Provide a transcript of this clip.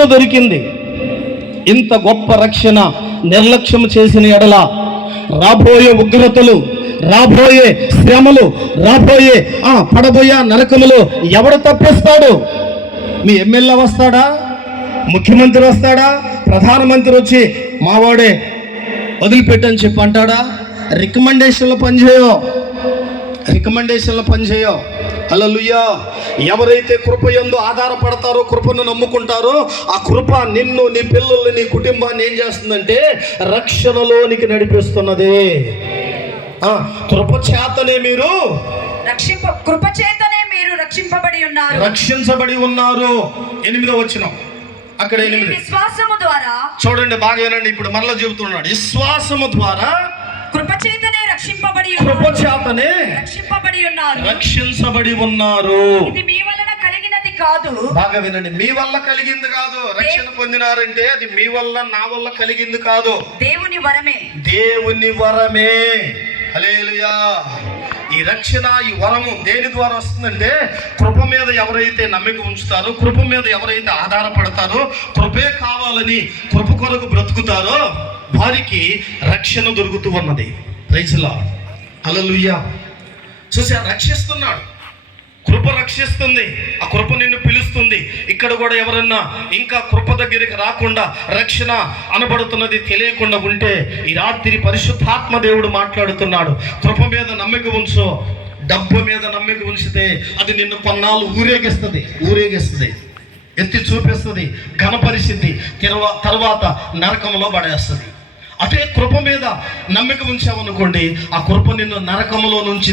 రక్షణ దొరికింది. ఇంత గొప్ప రక్షణ నిర్లక్ష్యం చేసిన ఎడల రాబోయే ఉగ్రతలు, రాబోయే శ్రమలు, రాబోయే పడబోయే నరకములు ఎవడు తప్పిస్తాడు? మీ ఎమ్మెల్యే వస్తాడా? ముఖ్యమంత్రి వస్తాడా? ప్రధానమంత్రి వచ్చి మావాడే వదిలిపెట్టని చెప్పి అంటాడా? రికమెండేషన్లు పనిచేయో. హల్లెలూయా. ఎవరైతే కృపయందు ఆధారపడతారో, కృపను నమ్ముకుంటారో, ఆ కృప నిన్ను, నీ పిల్లల్ని, నీ కుటుంబాన్ని ఏం చేస్తుందంటే రక్షణలోనికి నడిపిస్తున్నది. కృపచేతనే మీరు రక్షించబడి ఉన్నారు. 8వ వచనం అక్కడ 8. విశ్వాసము ద్వారా చూడండి, బాగా వినండి. ఇప్పుడు మరలా చెబుతున్నాడు, విశ్వాసము ద్వారా కృపచేతనే రక్షింపబడి రక్షించబడి ఉన్నారు. ఇది మీ వలన కలిగినది కాదు. బాగా వినండి, మీ వల్ల కలిగింది కాదు. రక్షణ పొందినారంటే అది మీ వల్ల, నా వల్ల కలిగింది కాదు. దేవుని వరమే. హల్లెలూయా. ఈ రక్షణ, ఈ వరము దేని ద్వారా వస్తుందంటే కృప మీద ఎవరైతే నమ్మిక ఉంచుతారో, కృప మీద ఎవరైతే ఆధారపడతారో, కృపే కావాలని కృప కొరకు బ్రతుకుతారో వారికి రక్షణ దొరుకుతూ ఉన్నది. Praise Lord. హల్లెలూయా. చూసారా, రక్షిస్తున్నాడు. కృప రక్షిస్తుంది. ఆ కృప నిన్ను పిలుస్తుంది. ఇక్కడ కూడా ఎవరన్నా ఇంకా కృప దగ్గరికి రాకుండా, రక్షణ అనబడుతున్నది తెలియకుండా ఉంటే ఈ రాత్రి పరిశుద్ధాత్మ దేవుడు మాట్లాడుతున్నాడు. కృప మీద నమ్మిక ఉంచు. డబ్బు మీద నమ్మిక ఉంచితే అది నిన్ను కొన్నాళ్ళు ఊరేగిస్తుంది, ఎత్తి చూపిస్తుంది, ఘనపరిస్థితి, తర్వాత నరకంలో పడేస్తుంది. అదే కృప మీద నమ్మిక ఉంచామనుకోండి, ఆ కృప నిన్ను నరకంలో నుంచి